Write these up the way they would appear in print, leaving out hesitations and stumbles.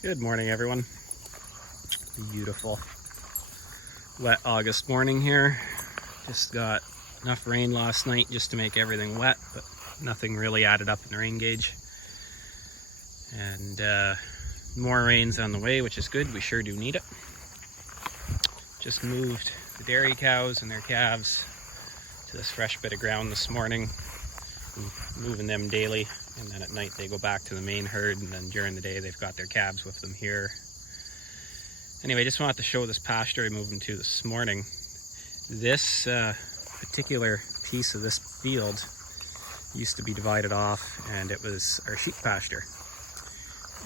Good morning, everyone. Beautiful wet August morning here. Just got enough rain last night just to make everything wet, but nothing really added up in the rain gauge. And more rain's on the way, which is good. We sure do need it. Just moved the dairy cows and their calves to this fresh bit of ground this morning. I'm moving them daily, and then at night they go back to the main herd, and then during the day they've got their calves with them here. Anyway, just wanted to show this pasture I moved into this morning. This particular piece of this field used to be divided off, and it was our sheep pasture.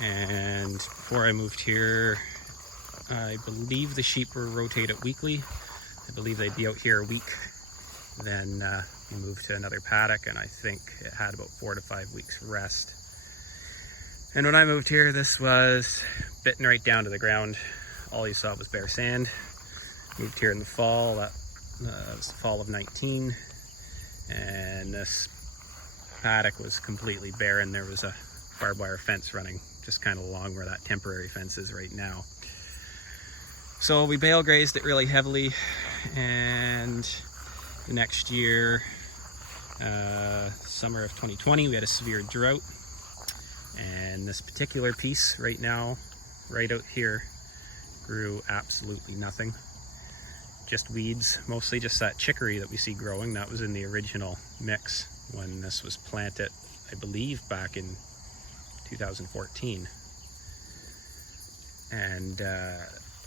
And before I moved here, I believe the sheep were rotated weekly. I believe they'd be out here a week. Then we moved to another paddock, and I think it had about 4 to 5 weeks rest. And when I moved here, this was bitten right down to the ground. All you saw was bare sand. Moved here in the fall. That was the fall of 19. And this paddock was completely barren. There was a barbed wire fence running just kind of along where that temporary fence is right now. So we bale grazed it really heavily, and the next year, summer of 2020, we had a severe drought, and this particular piece right now, right out here, grew absolutely nothing. Just weeds, mostly just that chicory that we see growing. That was in the original mix when this was planted, I believe back in 2014. And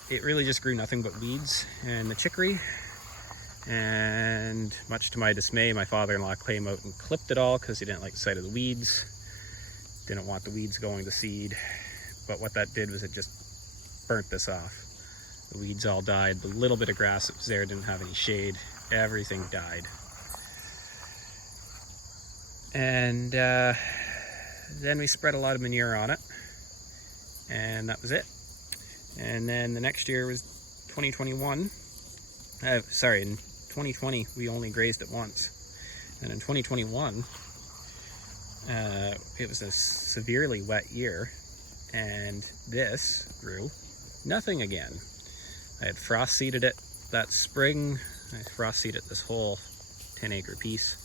it really just grew nothing but weeds and the chicory. And much to my dismay, my father-in-law came out and clipped it all because he didn't like the sight of the weeds. Didn't want the weeds going to seed. But what that did was it just burnt this off. The weeds all died. The little bit of grass that was there didn't have any shade. Everything died. And then we spread a lot of manure on it. And that was it. And then the next year was 2021. In 2020 we only grazed it once, and in 2021 it was a severely wet year, and this grew nothing again. I had frost seeded it that spring. I frost seeded this whole 10-acre piece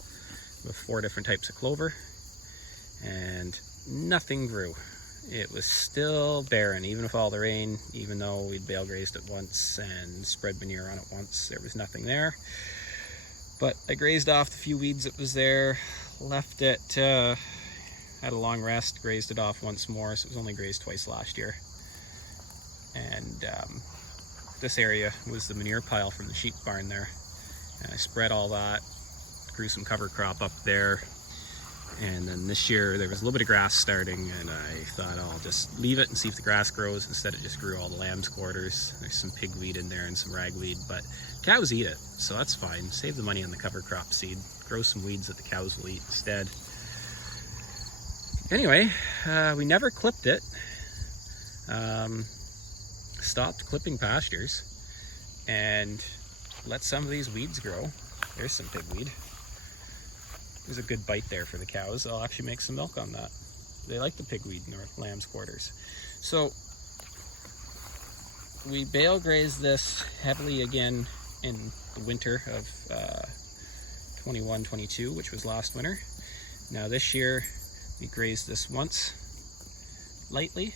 with 4 different types of clover, and nothing grew. It was still barren, even with all the rain. Even though we'd bale grazed it once and spread manure on it once, there was nothing there. But I grazed off the few weeds that was there, left it, had a long rest, grazed it off once more, so it was only grazed twice last year. And this area was the manure pile from the sheep barn there. And I spread all that, grew some cover crop up there. And then this year there was a little bit of grass starting, and I thought I'll just leave it and see if the grass grows. Instead it just grew all the lamb's quarters. There's some pigweed in there and some ragweed, but cows eat it, so that's fine. Save the money on the cover crop seed. Grow some weeds that the cows will eat instead. Anyway, we never clipped it. Stopped clipping pastures and let some of these weeds grow. There's some pigweed. There's a good bite there for the cows. I'll actually make some milk on that. They like the pigweed in their lamb's quarters. So we bale grazed this heavily again in the winter of 21-22, which was last winter. Now this year we grazed this once lightly.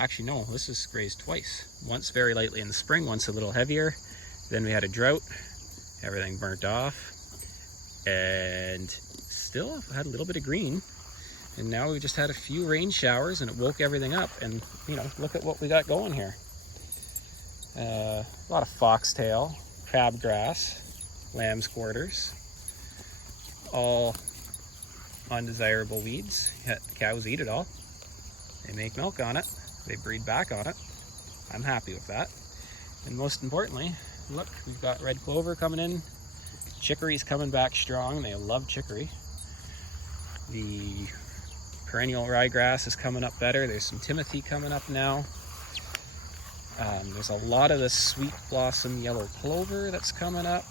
Actually no, this is grazed twice. Once very lightly in the spring, once a little heavier. Then we had a drought. Everything burnt off. And still had a little bit of green, and now we just had a few rain showers and it woke everything up. And you know, look at what we got going here. A lot of foxtail, crabgrass, lamb's quarters, all undesirable weeds. Yet the cows eat it all. They make milk on it, they breed back on it. I'm happy with that. And most importantly, look, we've got red clover coming in. Chicory's coming back strong. They love chicory. The perennial ryegrass is coming up better. There's some timothy coming up now. There's a lot of the sweet blossom yellow clover that's coming up.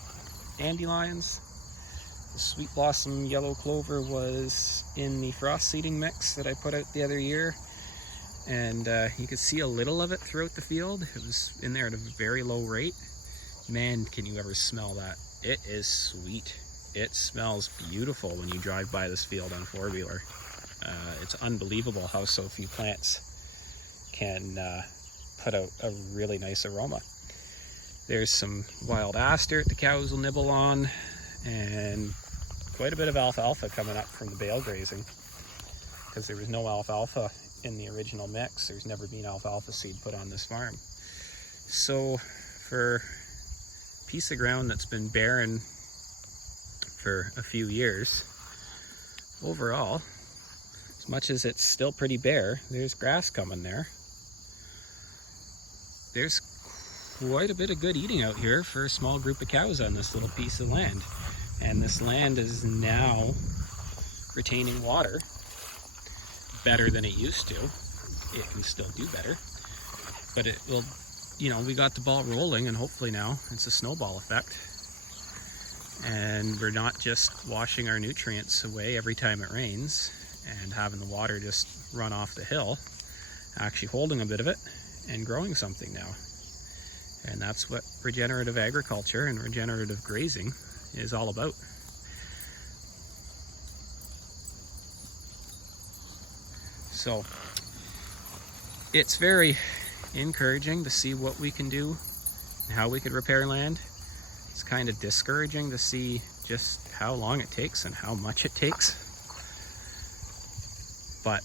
Dandelions. The sweet blossom yellow clover was in the frost seeding mix that I put out the other year. and you could see a little of it throughout the field. It was in there at a very low rate. Man, can you ever smell that? It is sweet. It smells beautiful when you drive by this field on four-wheeler. It's unbelievable how so few plants can put out a really nice aroma. There's some wild aster the cows will nibble on, and quite a bit of alfalfa coming up from the bale grazing, because there was no alfalfa in the original mix. There's never been alfalfa seed put on this farm. So for a piece of ground that's been barren for a few years, overall, as much as it's still pretty bare, there's grass coming there. There's quite a bit of good eating out here for a small group of cows on this little piece of land. And this land is now retaining water better than it used to. It can still do better, but it will, you know, we got the ball rolling, and hopefully now it's a snowball effect. And we're not just washing our nutrients away every time it rains and having the water just run off the hill, actually holding a bit of it and growing something now. And that's what regenerative agriculture and regenerative grazing is all about. So it's very encouraging to see what we can do and how we could repair land. It's kind of discouraging to see just how long it takes and how much it takes. But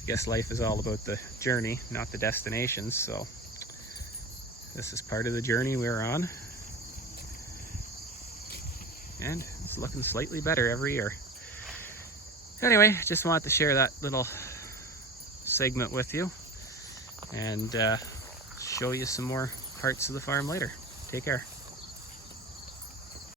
I guess life is all about the journey, not the destinations. So this is part of the journey we're on, and it's looking slightly better every year. Anyway, just wanted to share that little segment with you, and show you some more parts of the farm later. Take care.